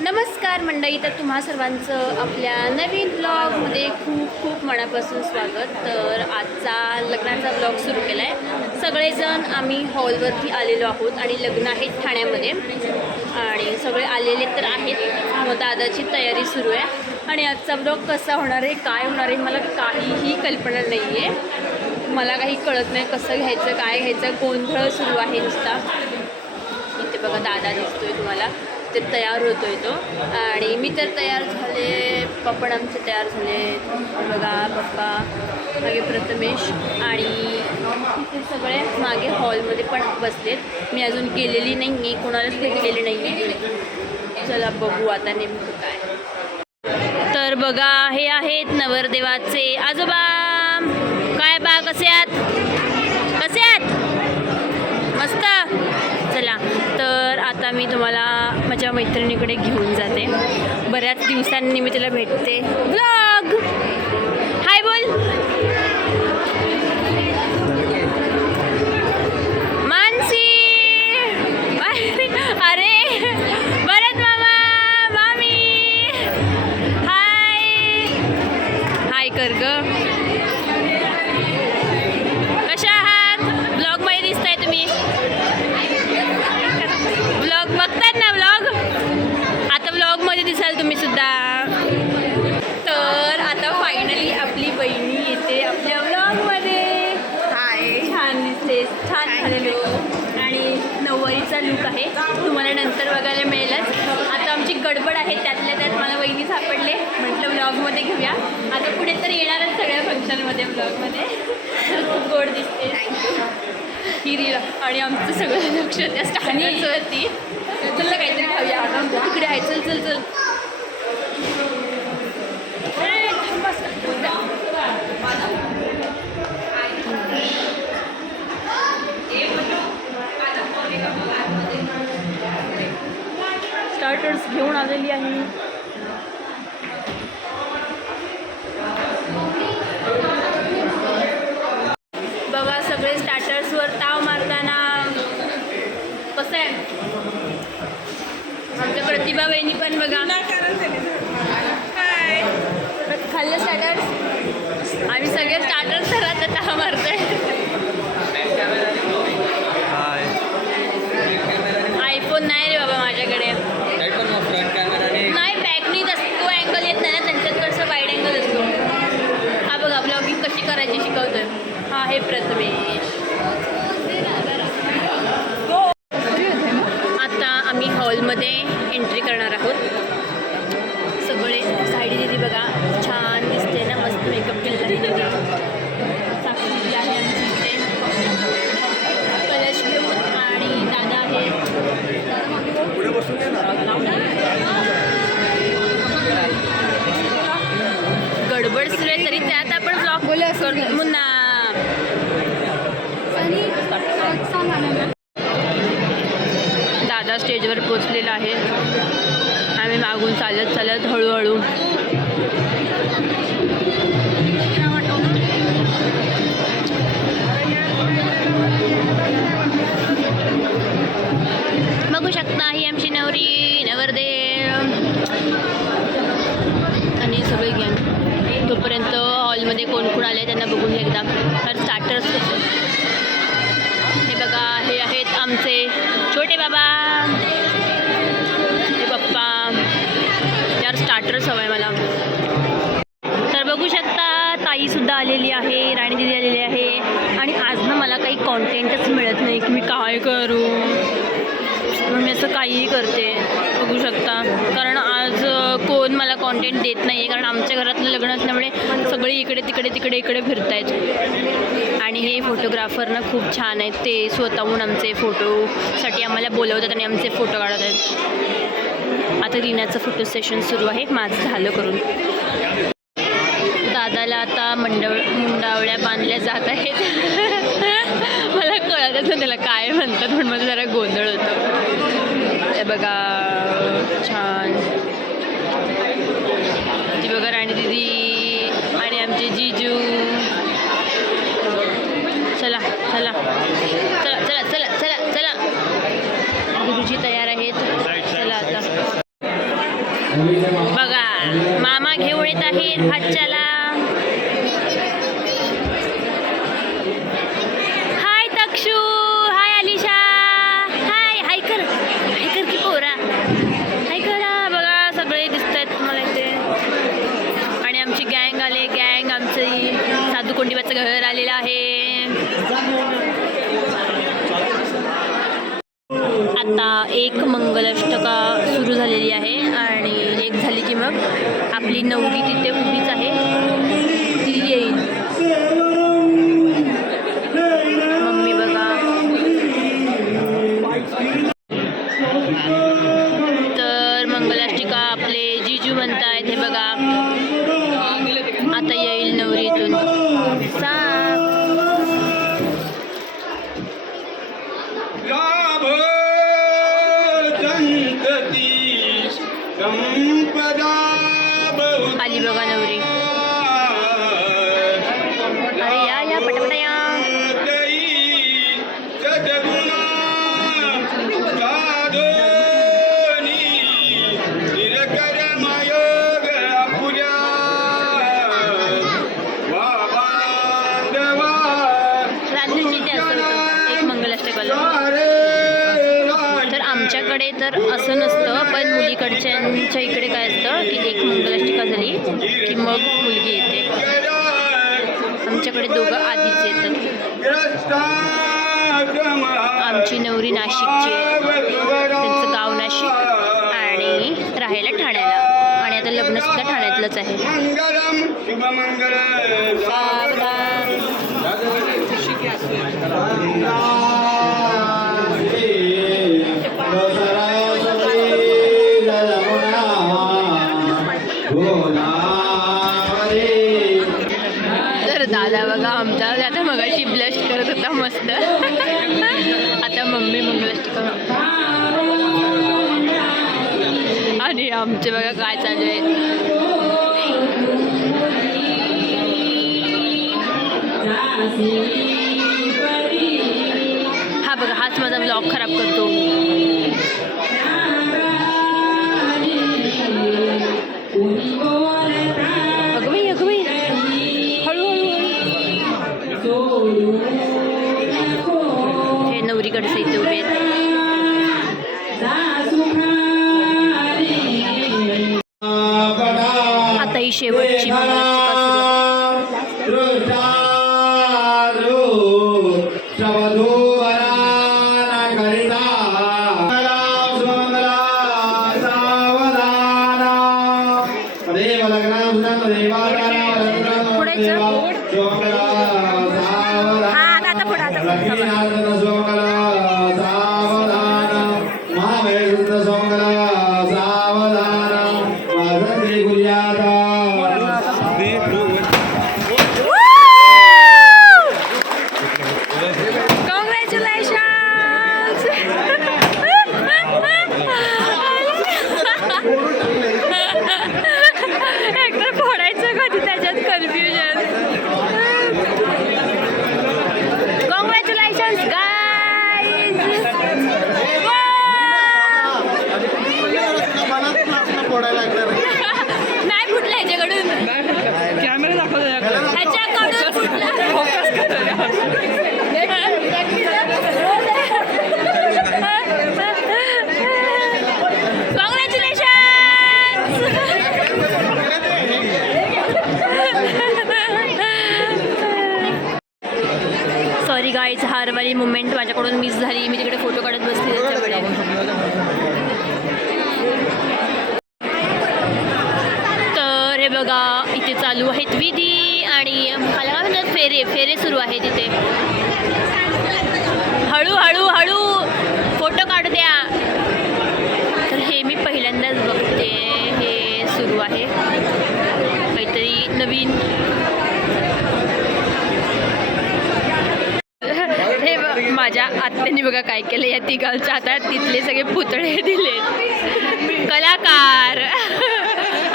नमस्कार मंडळी, तर तुम्हा सर्वांचं आपल्या नवीन ब्लॉगमध्ये खूप खूप मनापासून स्वागत. तर आजचा लग्नाचा ब्लॉग सुरू केला आहे. सगळेजण आम्ही हॉलवरती आलेलो आहोत आणि लग्न आहे ठाण्यामध्ये आणि सगळे आलेले तर आहेत. मग दादाची तयारी सुरू आहे आणि आजचा ब्लॉग कसा होणार आहे, काय होणार आहे, मला काहीही कल्पना नाही आहे. मला काही कळत नाही कसं घ्यायचं, काय घ्यायचं, गोंधळ सुरू आहे नुसता. इथे बघा दादा दिसतोय तुम्हाला, ते तयार होतोय तो आणि मी तर तयार झाले, पप्पा पण आमचे तयार झाले. बघा पप्पा मागे, प्रथमेश आणि इथे सगळे मागे हॉलमध्ये पण बसलेत. मी अजून गेलेली नाही आहे, कोणालाच भेटलेली नाही आहे. चला बघू आता नेमकं काय. तर बघा हे आहेत नवरदेवाचे आजोबा. काय बा, कसे आहात? कसे आहात? मस्त. चला तर आता मी तुम्हाला माझ्या मैत्रिणीकडे घेऊन जाते. बऱ्याच दिवसांनी मी तिला भेटते. ब्लॉग हाय बोल. मानसी, अरे भरत मामा, मामी, हाय हाय कर ग. कशा आहात? ब्लॉगमध्ये दिसताय तुम्ही. ब्लॉग बघतात ना, ब्लॉग आता ब्लॉगमध्ये दिसाल तुम्ही सुद्धा. तर आता फायनली आपली बहिणी येते आपल्या ब्लॉगमध्ये. हाय, छान दिसते, छान झालेलो आणि नऊवारीचा लूक आहे, तुम्हाला नंतर बघायला मिळेलच. आता आमची गडबड आहे, त्यातल्या त्यात मला वहिनी सापडले, म्हटलं ब्लॉगमध्ये घेऊया. आता पुढे तर येणारच सगळ्या फंक्शनमध्ये ब्लॉगमध्ये. खूप गोड दिसते ही रील आणि आमचं सगळं लक्ष त्या स्टार्टर्सवरती. चल ना काहीतरी खाऊया, तिकडे आहे. चल चल चल. स्टार्टर्स घेऊन आलेली आहे. बघा सगळे स्टार्टर्सवर ताव मारताना. कसं आहे आमच्या प्रतिभा वहिनी पण बघा खाल्लं स्टार्टर्स. आम्ही सगळे स्टार्टर्स सर्वात ताव मारतोय. आयफोन नाही रे बाबा माझ्याकडे. नाही बॅकनी तो अँगल येत नाही ना, त्यांच्यात कसं वाईड अँगल असतो. हा बघा ब्लॉगिंग कशी करायची शिकवतोय. हा हे प्रथमेश. आता आम्ही हॉलमध्ये एंट्री करणार आहोत. सगळे साईड दिदी बघा छान दिसते ना, मस्त मेकअप केलेला आहे. साखर दिदी आहे आमची इथे कलश घेऊन आणि दादा आहे. गडबड सुरू आहे तरी त्यात आपण ब्लॉग करू मुन्ना. दादा स्टेजवर पोचलेला आहे. आम्ही मागून चालत चालत हळूहळू. बघू शकता ही आमची नवरी नवरदेव आणि सगळे ज्ञान. तोपर्यंत हॉलमध्ये कोण कोण आले त्यांना बघून एकदा. तर स्टार्टर्स हे बघा, हे आहेत आमचे छोटे बाबा, हे पप्पा. यार स्टार्टर्स हवं आहे मला. तर बघू शकता ताईसुद्धा आलेली आहे, राणी दिदी आलेली आहे आणि आज ना मला काही कॉन्टेंटच मिळत नाही की मी काय करू. मी असं काहीही करते बघू शकता, कारण आज कोण मला कॉन्टेंट देत नाही आहे. कारण आमच्या घरातलं लग्न असल्यामुळे सगळे इकडे तिकडे तिकडे इकडे फिरत आहेत. आणि हे फोटोग्राफर ना खूप छान आहेत, ते स्वतःहून आमचे फोटोसाठी आम्हाला बोलवतात आणि आमचे फोटो काढत आहेत. आता रीनाचं फोटो सेशन सुरू आहे, माझं झालं करून. दादाला आता मुंडावळ्या बांधल्या जात आहेत. मला कळतच नाही त्याला काय म्हणतात, म्हणून मला जरा गोंधळ होतो. हे बघा छान. ती बघा राणी दिदी आणि आमचे जीजू. चला चला चला चला चला चला चला. गुरुजी तयार आहेत. चला आता बघा मामा घेऊन येत आहेत भाच्याला. हाय तक्षू, हाय अलिशा, हाय हाय कर की पोरा, हाय करा. बघा सगळे दिसत आहेत तुम्हाला इथे. आणि आमची गँग आले, गँग आमची साधू कोंडिबाचं घर आलेलं आहे. आता एक मंगलाष्टका सुरू झालेली आहे आणि एक झाली की मग आपली नवरी तिथे उभीच आहे, ती येईल. मम्मी बघा. तर मंगलाष्टिका आपले जीजू म्हणतायत हे बघा. आता येईल नवरी इथून. आली बघा नवरी. अरे या पटापटा या. एक मंगलाष्टकाला तर आमच्याकडे तर असं नसतं, पण मुलीकडच्यांच्या इकडे काय असतं की एक मंगलाष्टिका झाली की मग मुलगी येते. आमच्याकडे दोघं आधीच येतात. आमची नवरी नाशिकची आहे, त्यांचं गाव नाशिक आणि राहायला ठाण्याला, आणि आता लग्नसुद्धा ठाण्यातलंच आहे. तर दादा बघा आमचा आता मगाशी ब्लश करत होता मस्त. आता मम्मी मंगलाष्टका आणि आमचे बघा काय चालू आहे. हा बघा हाच माझा ब्लॉग खराब करतो. अगं बाई हळूहळू. हे नवरीकडचे इथे उभे आहेत. आता ही शेवटची मंगलाष्टका सुरू. नाही फुटलं ह्याच्याकडून. कॅमेरा दाखवतो सॉरी गाईज, हारवाली मुमेंट माझ्याकडून मिस झाली. मी तिकडे फोटो काढत बसले त्याच्याकडे. तर हे बघा इथे चालू आहेत विधी आणि मला काय म्हणतात फेरे सुरू आहेत तिथे. हळू हळू फोटो काढू द्या. तर हे मी पहिल्यांदाच बघते, हे सुरू आहे काहीतरी नवीन. हे माझ्या आत्याने बघा काय केलं, या तिघांच्या हातात तिथले सगळे पुतळे दिले. कलाकार,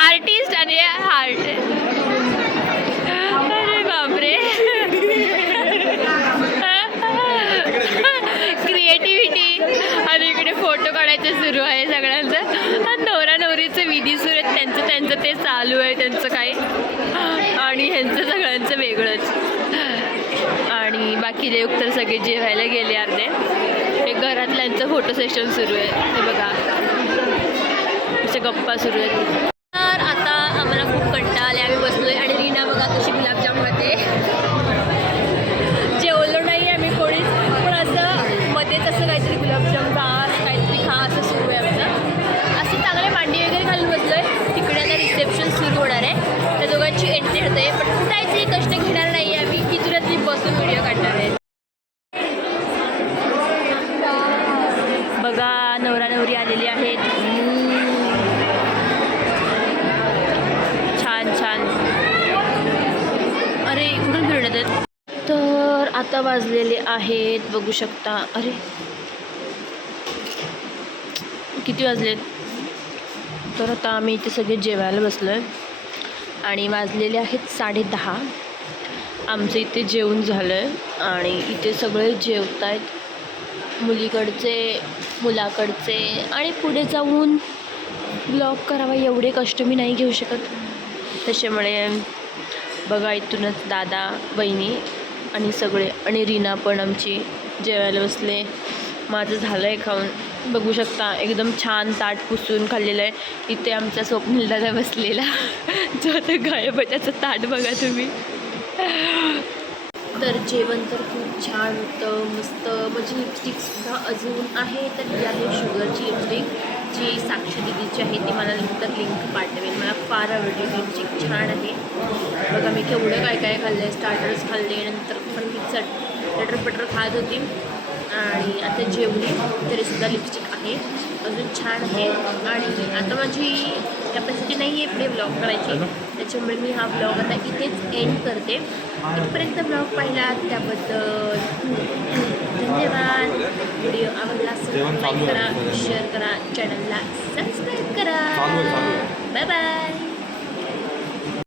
आर्टिस्ट आणि आर्ट. अरे बापरे, क्रिएटिव्हिटी. आणि इकडे फोटो काढायचं सुरू आहे सगळ्यांचं. नवरा नवरीचं विधी सुरू तिकडं ते चालू आहे त्यांचं काय आणि ह्यांचं सगळ्यांचं वेगळंच. आणि बाकी लोक तर सगळे जेवायला गेले अर्धे. हे घरातल्यांचं फोटो सेशन सुरू आहे. हे बघा असे गप्पा सुरू आहेत. तर आता आम्हाला खूप कंटाळा आले. आम्ही बसलोय आणि रीना बघा कशी गुलाबजाम खाते. जेवलो नाही आम्ही कोणीच, पण असं मध्येच असं काहीतरी गुलाबजाम खा काहीतरी खा असं सुरू आहे आमचं. असं चांगले मांडी वगैरे घालून बसलोय. तिकडे आता रिसेप्शन सुरू होणार आहे. त्या दोघांची एंट्री होते, पण कुठायचे कष्ट घेणार नाही आम्ही. इथूनच मी बसून व्हिडिओ काढणार आहे. बघा नवरा नवरी आलेली आहेत. छान छान. अरे कुठून फिरण्यात आहेत. तर आता वाजलेले आहेत बघू शकता. अरे किती वाजलेत. तर आता आम्ही इथे सगळे जेवायला बसलो आहे आणि वाजलेले आहेत 10:30. आमचं इथे जेवण झालं आहे आणि इथे सगळे जेवत आहेत. मुलीकडचे मुलाकडचे. आणि पुढे जाऊन ब्लॉग करावा एवढे कष्ट मी नाही घेऊ शकत. त्याच्यामुळे बघा इथूनच दादा बहिणी आणि सगळे आणि रीना पण आमची जेवायला बसले. माझं झालं आहे खाऊन. बघू शकता एकदम छान ताट पुसून खाल्लेलं आहे. इथे आमचा स्वप्नील दादा बसलेला जो आता गायब आहे त्याचं ताट बघा तुम्ही. तर जेवण तर खूप छान होतं मस्त. माझी लिपस्टिकसुद्धा अजून आहे. तर ही आहे शुगरची लिपस्टिक जी साक्षी दिदीची आहे. ती मला नंतर लिंक पाठवेल. मला फार आवडली लिपस्टिक छान आहे. बघा मी केवढं काय काय खाल्लं आहे. स्टार्टर्स खाल्ले नंतर पण मी चटरपटर खात होती आणि आता जेवली तरीसुद्धा लिपस्टिक आहे अजून छान आहे. आणि आता माझी कॅपॅसिटी नाही आहे पुढे ब्लॉग करायची. त्याच्यामुळे मी हा ब्लॉग आता इथेच एंड करते. इथपर्यंत ब्लॉग पाहिला त्याबद्दल धन्यवाद. व्हिडिओ आवडला असेल लाईक करा शेअर करा चॅनलला सबस्क्राईब करा. Bye bye.